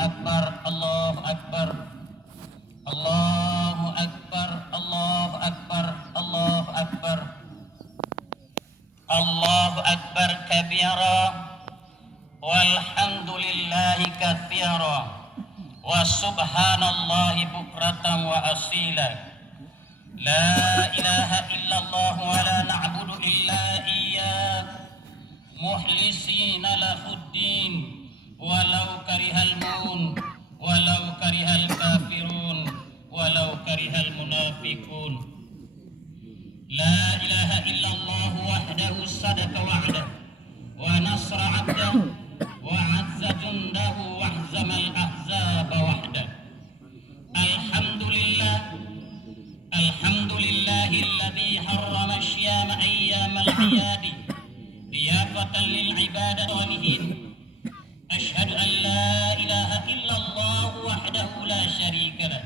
Akbar, Allahu Akbar, Allahu Akbar, Allahu Akbar, Allahu Akbar, Allahu Akbar kabira, walhamdulillahi katsira, wa subhanallahi bukratan wa asila. La ilaha illallah wa la na'budu illa iyyah mukhlisina lahuddin walau karihal mun walau karihal kafirun walau karihal munafiqun. La ilaha illallah wahdahu sadaqa wa'dah wa nasra 'abdahu wa 'azza jundahu wa ahzamal ahzaba wahdah. Alhamdulillahilladzi harrama asyama ayyamal a'yadi liyafatan lil ibadati walihin. Asyhadu an la ilaha illallah wahdahu la syarika lah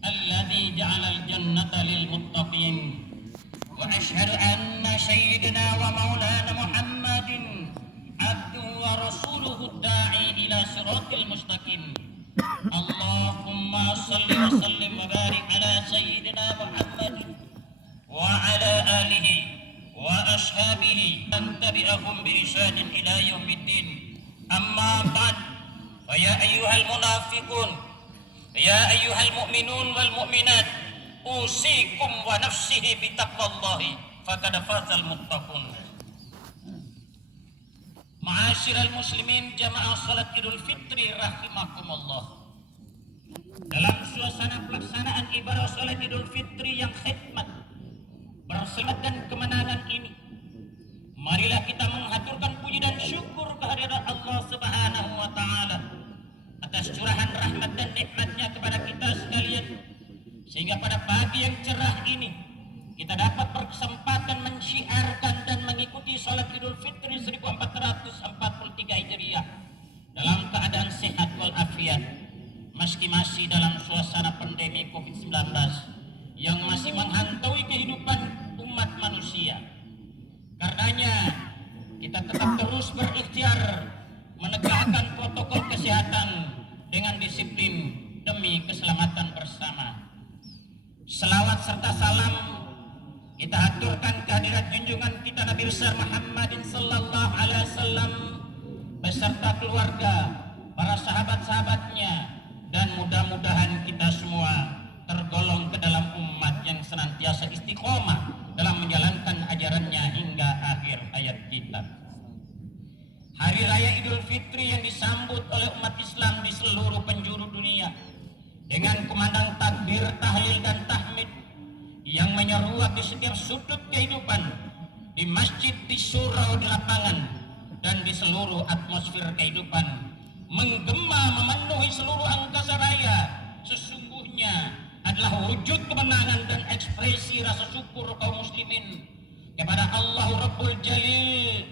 alladzi ja'alal jannata lil muttaqin. Wa asyhadu anna sayyidina wa maulana Muhammadin abduhu wa rasuluhu da'i ila siratil mustaqim. Allahumma salli wa sallim wa barik ala sayyidina Muhammadin wa ala alihi wa ashabihi man tabi'ahum bi ihsanin ila yaumiddin. Amma ba'd, fa ya ayyuhal munafiqun, ya ayyuhal mu'minun wal mu'minat, usikum wa nafsihi bi taqwallahi faqad fazal muttaqun. Ma'asyiral muslimin jamaah salat Idul Fitri rahimakumullah. Dalam suasana pelaksanaan ibadah salat Idul Fitri yang khidmat, berselamat dan kemenangan ini, marilah kita mengaturkan puji dan syukur kehadirat Allah Subhanahu wa taala atas curahan rahmat dan nikmatnya kepada kita sekalian, sehingga pada pagi yang cerah ini kita dapat berkesempatan mensyiarkan dan mengikuti salat Idul Fitri 1443 Hijriah dalam keadaan sehat walafiat, meski masih dalam suasana pandemi COVID-19 yang masih menghantui kehidupan umat manusia. Karenanya kita tetap terus berikhtiar menegakkan protokol kesehatan dengan disiplin demi keselamatan bersama. Selawat serta salam kita aturkan kehadirat junjungan kita Nabi besar Muhammadin sallallahu alaihi wasallam beserta keluarga, para sahabat-sahabatnya, dan mudah-mudahan kita semua tergolong ke dalam umat yang senantiasa istiqomah dalam menjalankan ajarannya hingga akhir hayat kita. Hari Raya Idul Fitri yang disambut oleh umat Islam di seluruh penjuru dunia dengan kumandang takbir, tahlil dan tahmid yang menyeruak di setiap sudut kehidupan, di masjid, di surau, di lapangan, dan di seluruh atmosfer kehidupan, menggema memenuhi seluruh angkasa raya, sesungguhnya adalah wujud kemenangan dan ekspresi rasa syukur kaum muslimin kepada Allah Rabbul Jalil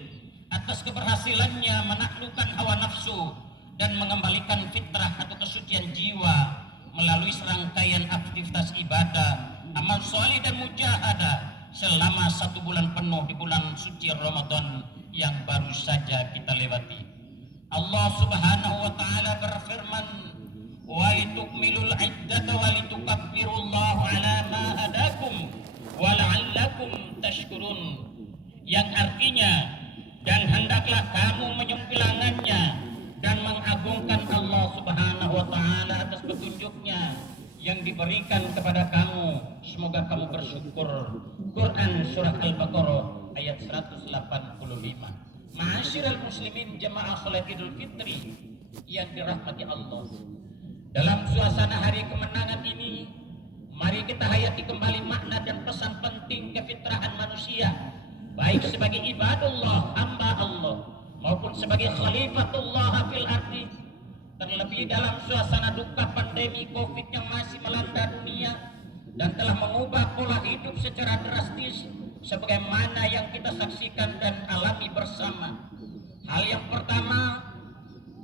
atas keberhasilannya menaklukkan hawa nafsu dan mengembalikan fitrah atau kesucian jiwa melalui serangkaian aktivitas ibadah, amal soleh dan mujahadah selama 1 bulan penuh di bulan suci Ramadan yang baru saja kita lewati. Allah Subhanahu wa taala berfirman, wa litukmilul iddata wa litukabbirullaha ala ma hadakum wa la'allakum tashkurun, yang artinya, dan hendaklah kamu menyempilangannya dan mengagungkan Allah Subhanahu wa taala atas petunjuknya yang diberikan kepada kamu, semoga kamu bersyukur. Quran surah Al-Baqarah ayat 185. Ma'asyiral muslimin jamaah salat Idul Fitri yang dirahmati Allah, dalam suasana hari kemenangan ini, mari kita hayati kembali makna dan pesan penting kefitrahan manusia, baik sebagai ibadullah, hamba Allah, maupun sebagai khalifatullah fil ardi. Terlebih dalam suasana duka pandemi COVID yang masih melanda dunia dan telah mengubah pola hidup secara drastis sebagaimana yang kita saksikan dan alami bersama. Hal yang pertama,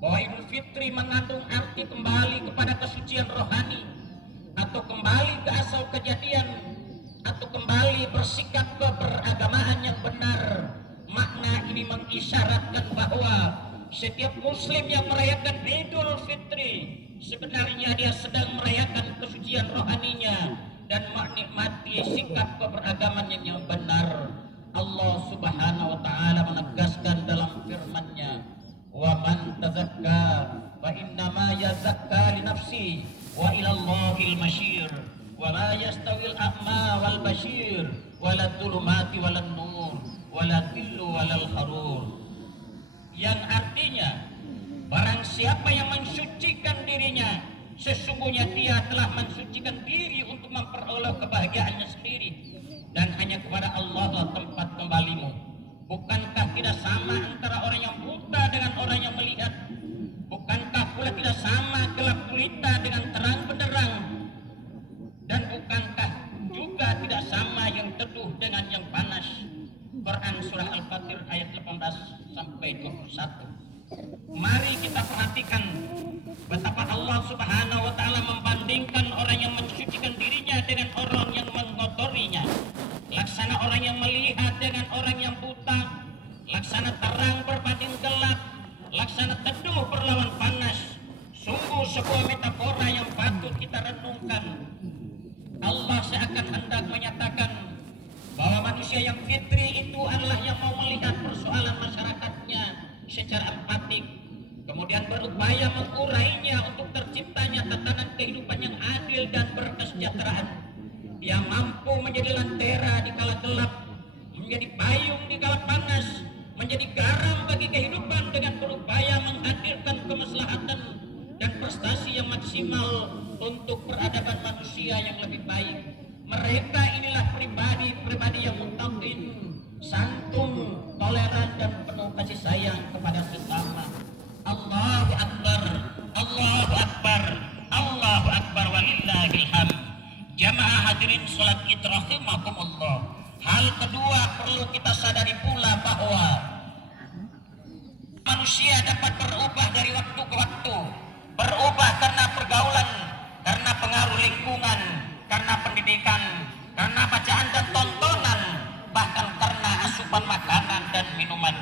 bahwa Idul Fitri mengandung arti kembali kepada kesucian rohani, atau kembali ke asal kejadian, atau kembali bersikap keberagamaan yang benar. Makna ini mengisyaratkan bahwa setiap muslim yang merayakan Idul Fitri sebenarnya dia sedang merayakan kesucian rohaninya dan menikmati sikap keberagaman yang benar. Allah Subhanahu wa taala menegaskan dalam firman-Nya, "Wa man tazakka fa innama yazakka li nafsi wa ila Allahil masyir wa la yastawil a'ma wal basyir wa la tulumati wa lan nur wa la tillu wa lal harur." Yang artinya, barang siapa yang mensucikan dirinya, sesungguhnya dia telah mensucikan diri untuk memperoleh kebahagiaannya sendiri, dan hanya kepada Allah lah tempat kembalimu. Bukankah tidak sama antara orang yang buta dengan orang yang melihat? Bukankah pula tidak sama gelap gulita dengan terang benderang? Dan bukankah juga tidak sama yang teduh dengan yang panas? Quran surah Al-Fatir ayat 18 sampai 21. Mari kita perhatikan betapa Allah Subhanahu wa taala membandingkan orang yang mensucikan dirinya dengan orang yang mengotorinya. Laksana orang yang melihat dengan orang yang buta, laksana terang berbanding gelap, laksana teduh berlawan panas. Sungguh sebuah metafora yang patut kita renungkan. Allah seakan hendak menyatakan bahwa manusia yang fitri itu adalah yang mau melihat persoalan masyarakatnya secara empatik, kemudian berupaya mengurainya untuk terciptanya tatanan kehidupan yang adil dan berkesejahteraan. Dia mampu menjadi lentera di kala gelap, menjadi payung di kala panas, menjadi garam bagi kehidupan dengan berupaya menghadirkan kemaslahatan dan prestasi yang maksimal untuk peradaban manusia yang lebih baik. Mereka inilah pribadi-pribadi yang muttaqin, santun, toleran dan penuh kasih sayang kepada sesama. Allahu Akbar, Allahu Akbar, Allahu Akbar walillahil hamd. Jamaah hadirin salat Id rahimakumullah. Hal kedua perlu kita sadari pula bahwa manusia dapat berubah dari waktu ke waktu. Berubah karena pergaulan, karena pengaruh lingkungan, karena pendidikan, karena bacaan dan tontonan, bahkan karena asupan makanan dan minuman.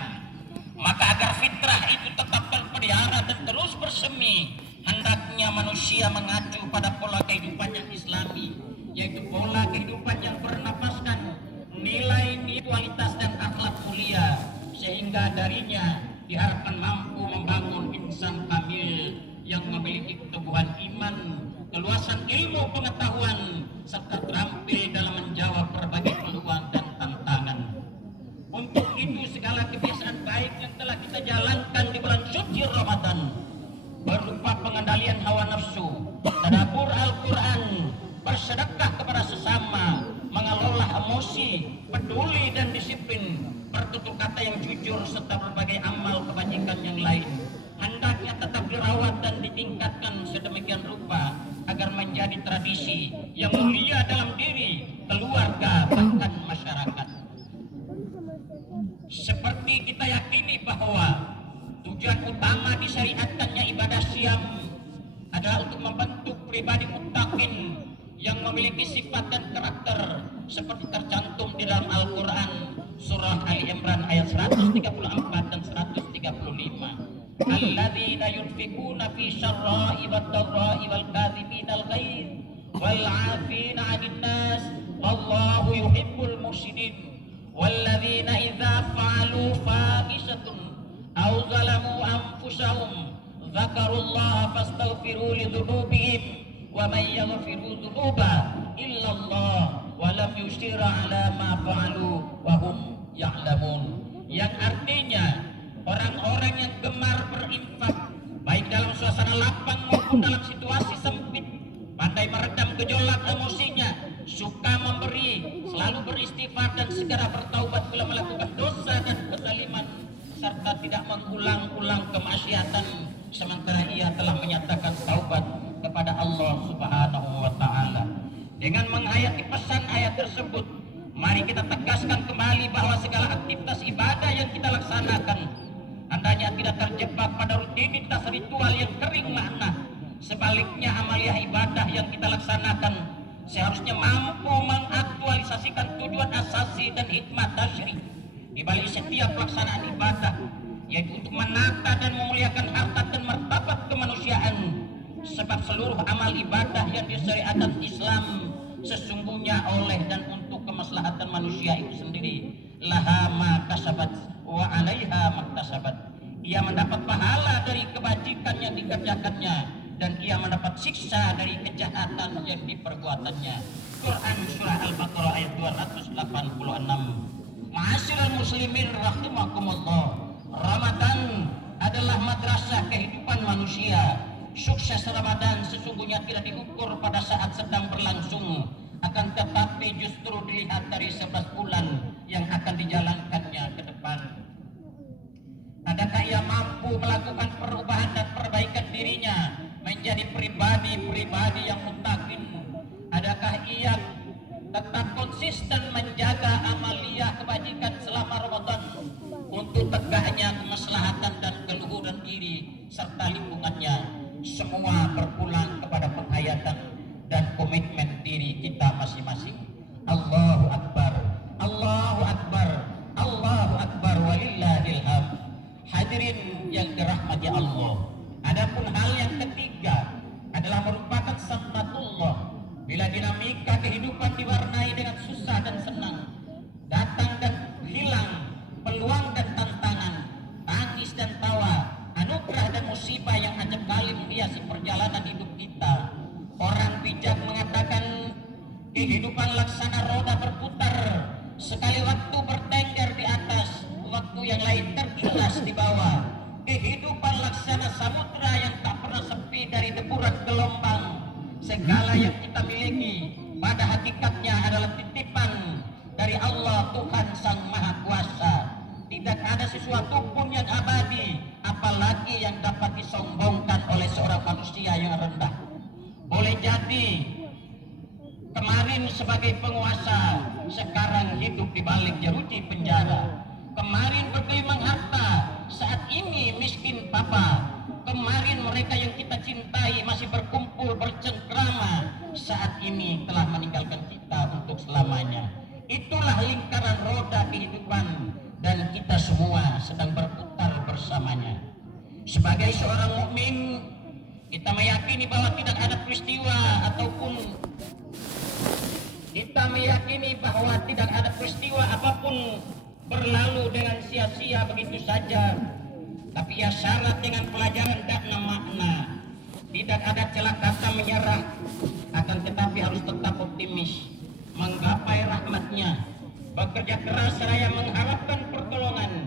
Maka agar fitrah itu tetap terpelihara dan terus bersemi, hendaknya manusia mengacu pada pola kehidupan yang islami, yaitu pola kehidupan yang bernapaskan nilai kualitas dan akhlak mulia, sehingga darinya diharapkan mampu membangun insan kamil yang memiliki keteguhan iman, keluasan ilmu pengetahuan, serta terampil dalam menjawab berbagai peluang dan tantangan. Untuk itu segala kebiasaan baik yang telah kita jalankan di bulan suci Ramadan berupa pengendalian hawa nafsu, tadabbur Al-Quran, bersedekah kepada sesama, mengelola emosi, peduli dan disiplin, bertutur kata yang jujur serta berbagai amal kebajikan yang lain hendaknya tetap dirawat dan ditingkatkan sedemikian rupa agar menjadi tradisi yang mulia dalam diri, keluarga, bahkan masyarakat. Seperti kita yakini bahwa tujuan utama disyariatkannya ibadah siam adalah untuk membentuk pribadi muttaqin yang memiliki sifat dan karakter seperti tercantum di dalam Al-Quran surah Ali Imran ayat 134 dan 135. Alladzina yunfikuna fi syarra'i wad dharra'i wal kadhibina al ghaidh wal 'afina 'anil nas wallahu yuhibbul muhsinin. Walladzina idza fa'alu fahishatun aw zalamu anfusahum dzakarullaha fastaghfiru li dzunubihim wa may yaghfiru dzunuba illa Allah wa lam yusyira 'ala ma fa'alu wa hum ya'lamun. Yang artinya orang-orang yang gemar berinfak baik dalam suasana lapang maupun dalam situasi sempit, pandai meredam gejolak emosinya, suka memberi, selalu beristighfar dan segera bertaubat bila melakukan dosa dan kezaliman, serta tidak mengulang-ulang kemaksiatan sementara ia telah menyatakan taubat kepada Allah Subhanahu wa taala. Dengan menghayati pesan ayat tersebut, mari kita tegaskan kembali bahwa segala aktivitas ibadah yang kita laksanakan hendaknya tidak terjebak pada rutinitas ritual yang kering makna. Sebaliknya, amaliah ibadah yang kita laksanakan seharusnya mampu mengaktualisasikan tujuan asasi dan hikmah tasyrik di balik setiap pelaksanaan ibadah. yaitu untuk menata dan memuliakan harkat dan martabat kemanusiaan, sebab seluruh amal ibadah yang disyariatkan Islam sesungguhnya oleh dan untuk kemaslahatan manusia itu sendiri. Laha ma kasabat wa 'alaiha maktasabat. Ia mendapat pahala dari kebajikan yang dikerjakannya dan ia mendapat siksa dari kejahatan yang diperbuatannya. Quran surah Al-Baqarah ayat 286. Ma'asyiral muslimin rahimakumullah. Ramadan adalah madrasah kehidupan manusia. Sukses Ramadan sesungguhnya tidak diukur pada saat sedang berlangsung, akan tetapi justru dilihat dari 11 bulan yang akan dijalankannya ke depan. Adakah ia mampu melakukan perubahan dan perbaikan dirinya menjadi pribadi-pribadi yang mutakin? Adakah ia tetap konsisten menjaga amaliyah kebajikan selama Ramadan untuk tegaknya kemaslahatan dan keluhuran diri serta lingkungannya? Semua berpulang kepada penghayatan dan komitmen diri kita masing-masing. Allahu Akbar, Allahu Akbar, Allahu Akbar, walillahil hamd. Hadirin yang dirahmati Allah, adapun hal yang ketiga adalah merupakan sunnatullah. Bila dinamika kehidupan diwarnai dengan susah dan senang, datang dan hilang, peluang dan tantangan, tangis dan tawa, anugerah dan musibah yang acap kali menghiasi perjalanan hidup kita. Orang bijak mengatakan kehidupan laksana roda berputar, sekali waktu bertengger di atas, waktu yang lain tergilas di bawah. Kehidupan laksana samudra yang tak pernah sepi dari deburan gelombang. Segala yang kita miliki pada hakikatnya adalah titipan dari Allah Tuhan Sang Maha Kuasa. Tidak ada sesuatu pun yang abadi, apalagi yang dapat disombongkan oleh seorang manusia yang rendah. Boleh jadi kemarin sebagai penguasa, sekarang hidup di balik jeruji penjara. Kemarin bergelimang harta, saat ini miskin papa. Kemarin mereka yang kita cintai masih berkumpul bercengkrama, saat ini telah meninggalkan kita untuk selamanya. Itulah lingkaran roda kehidupan dan kita semua sedang berputar bersamanya. Sebagai seorang mukmin, kita meyakini bahwa tidak ada peristiwa apapun berlalu dengan sia-sia begitu saja. Tapi ia syarat dengan pelajaran dan makna. Tidak ada celah kata menyerah, akan tetapi harus tetap optimis, menggapai rahmatnya, bekerja keras seraya mengharapkan pertolongan.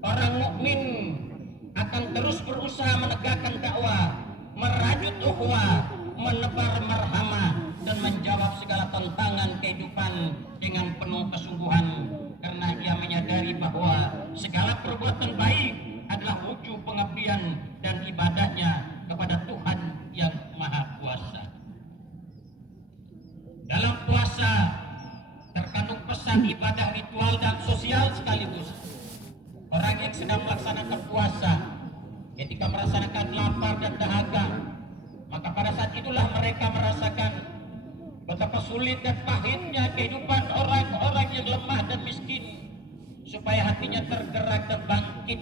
Orang mukmin akan terus berusaha menegakkan dakwah, merajut ukhuwah, menebar marhamah, dan menjawab segala tantangan kehidupan dengan penuh kesungguhan, karena ia menyadari bahwa segala perbuatan baik adalah wujud pengabdian dan ibadahnya kepada Tuhan yang Maha Kuasa. Dalam puasa terkandung pesan ibadah ritual dan sosial sekaligus. Orang yang sedang melaksanakan puasa ketika merasakan lapar dan dahaga, maka pada saat itulah mereka merasakan betapa sulit dan pahitnya kehidupan orang-orang yang lemah dan miskin, supaya hatinya tergerak dan bangkit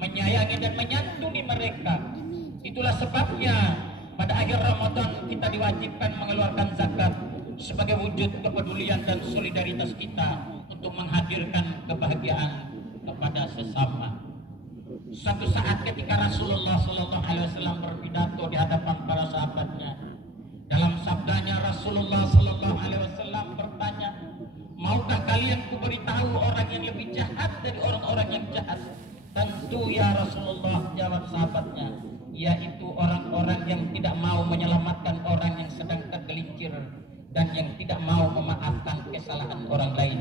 menyayangi dan menyantuni mereka. Itulah sebabnya pada akhir Ramadan kita diwajibkan mengeluarkan zakat sebagai wujud kepedulian dan solidaritas kita untuk menghadirkan kebahagiaan kepada sesama. Suatu saat ketika Rasulullah SAW berpidato di hadapan para sahabatnya, dalam sabdanya Rasulullah SAW bertanya, maukah kalian kuberitahu orang yang lebih jahat dari orang-orang yang jahat? Tentu ya Rasulullah, jawab sahabatnya, yaitu orang-orang yang tidak mau menyelamatkan orang yang sedang tergelincir dan yang tidak mau memaafkan kesalahan orang lain.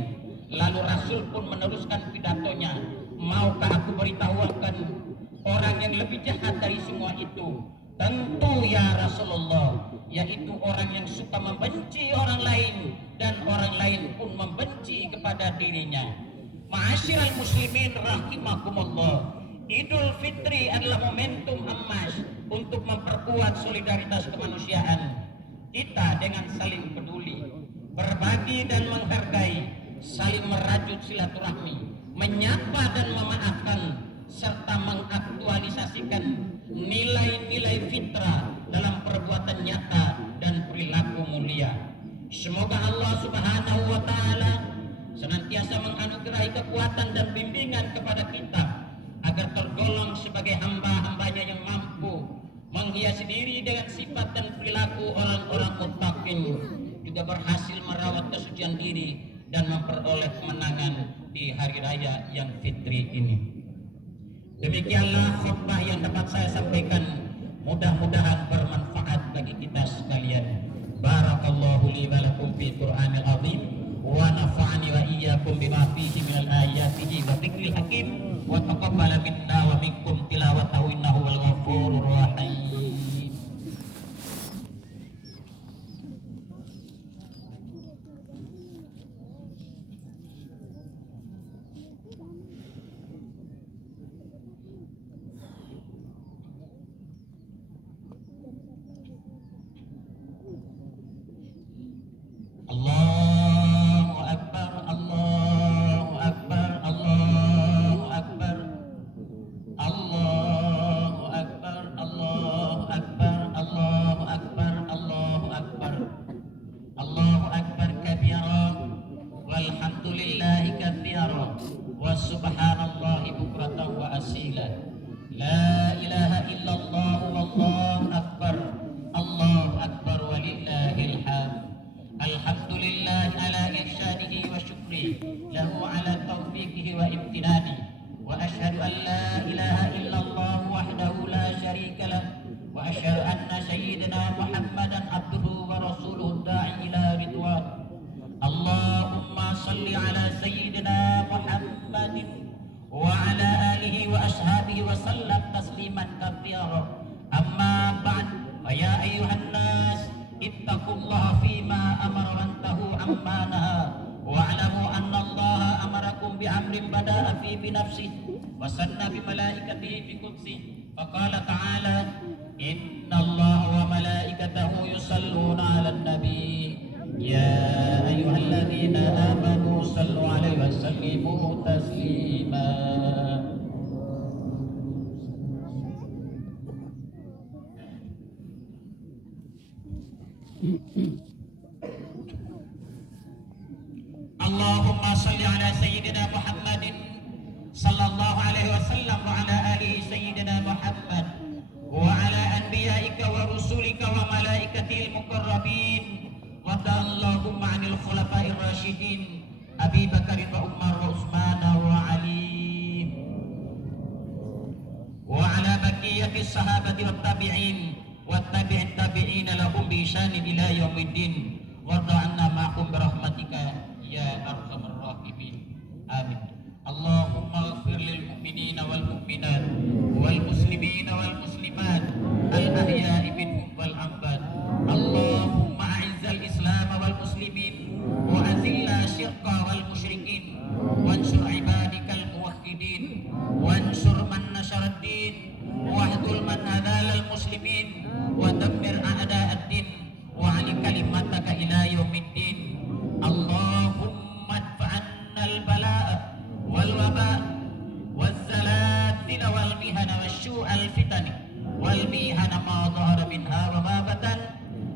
Lalu Rasul pun meneruskan pidatonya, maukah aku beritahukan orang yang lebih jahat dari semua itu? Tentu ya Rasulullah, yaitu orang yang suka membenci orang lain dan orang lain pun membenci kepada dirinya. Ma'asyiral muslimin rahimakumullah, Idul Fitri adalah momentum emas untuk memperkuat solidaritas kemanusiaan kita dengan saling peduli, berbagi dan menghargai, saling merajut silaturahmi, menyapa dan memaafkan, serta mengaktualisasikan nilai-nilai fitrah dalam perbuatan nyata dan perilaku mulia. Semoga Allah Subhanahu wa taala senantiasa menganugerahi kekuatan dan bimbingan kepada kita agar tergolong sebagai hamba-hambanya yang mampu menghiasi diri dengan sifat dan perilaku orang-orang muttaqin, juga berhasil merawat kesucian diri dan memperoleh kemenangan di hari raya yang fitri ini. Demikianlah khutbah yang dapat saya sampaikan, mudah-mudahan bermanfaat bagi kita sekalian. Barakallahu li wa lakum fil Qur'anil azim wa nafa'ani wa iyyakum bima fihi minal ayatihi wa dzikril hakim wa taqabbala minna wa minkum tilawatahu innahu wal ghafurur rahim. Allahu Akbar, Allahu Akbar, Allahu Akbar, Allahu Akbar, Allahu Akbar, Allahu Akbar, Allahu Akbar, Allahu Akbar kabira, walhamdulillahi katsira, wa subhanallahi bukratan wa asila. La ilaha illallah wallahu akbar, Allahu akbar walillahil hamd. Alhamdulillah ala ihsanihi wa syukri lahu ala taufiqihi wa imtinani, wa ashhadu an la ilaha illallah wahdahu la syarika lah, wa ashhadu anna sayyidina Muhammadan abduhu wa rasuluhu da'i ila ridwan. Allahumma salli ala sayyidina Muhammadin wa ala alihi wa ashabihi wa sallam tasliman katsira. Amma ba'd, fa ya ayyuhan nas ittaqullaha fima amara wantahu amma naha wa'lamu anna Allah amarakum bi'amrin bada'a fi binafsihi wa sanna bi malaikatihi bi qudsihi faqala ta'ala inna Allah wa malaikatahu yusalluna 'alan nabi ya ayyuhalladzina amanu sallu 'alaihi wa sallimu taslima. Allahumma salli ala sayyidina Muhammadin sallallahu alaihi wasallam wa ala alihi sayyidina Muhammad wa ala anbiya'ika wa rusulika wa malaikatil muqarrabin wa ta'allahumma 'anil khulafa'ir rasyidin Abi Bakar wa Umar wa Utsman wa Ali wa ala baqiyatis sahabati wat tabi'in wa tabi'in tabi'ina lahum bi ihsanin ila yaumiddin warda 'anna ma'hum bi rahmatika ya arhamar rahimin. Amin. Allahumma ighfir lil mu'minina wal mu'minat wal muslimina wal muslimat al ahya'i minhum wal amwat. Allahumma a'izzal islam wal muslimin wa azilla syirka wal musyrikin wansur ibadikal muwahhidin wansur man nasharad din wahdul man hadalal muslimin wa dammir a'da'ad din wa 'ali kalimataka ila yaumiddin. Allahumma adfa'anna al-bala'a wal waba' wal zalatina wal mihana wasyu'al fitani wal mihana ma dhahara minha wa ma batan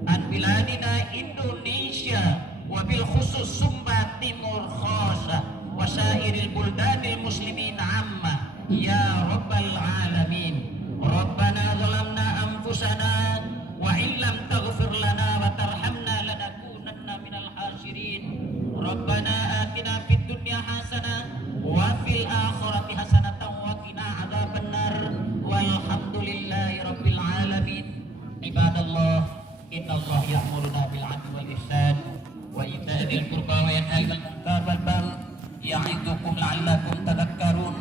an biladina Indonesia wa bil khusus Sumba Timur khasa wa sairil buldanil muslimin amma ya rabbal alamin. Rabbana zalamna anfusana wa illam taghfir lana wa tarhamna lanakunanna minal khasirin. Rabbana atina fid dunya hasanah wa fil akhirati hasanatan wa qina adzabannar walhamdulillahi rabbil alamin. Ibadallah, innallaha ya'muruna bil 'adli wal ihsan wa ita'i dzil qurba wa yanha 'anil munkar wal baghi ya'idukum la'allakum tadhakkarun.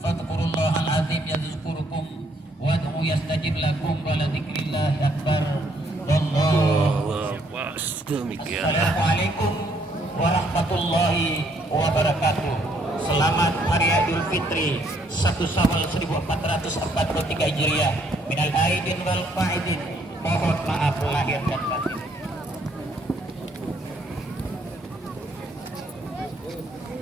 Fadhkurullahal 'azim yazkurukum wad'u yastajib lakum wa la dzikrillahi akbar. Assalamualaikum warahmatullahi wabarakatuh. Selamat Hari Idul Fitri 1 Syawal 1443 Hijriah minal aidin wal faidin. Mohon maaf lahir dan batin.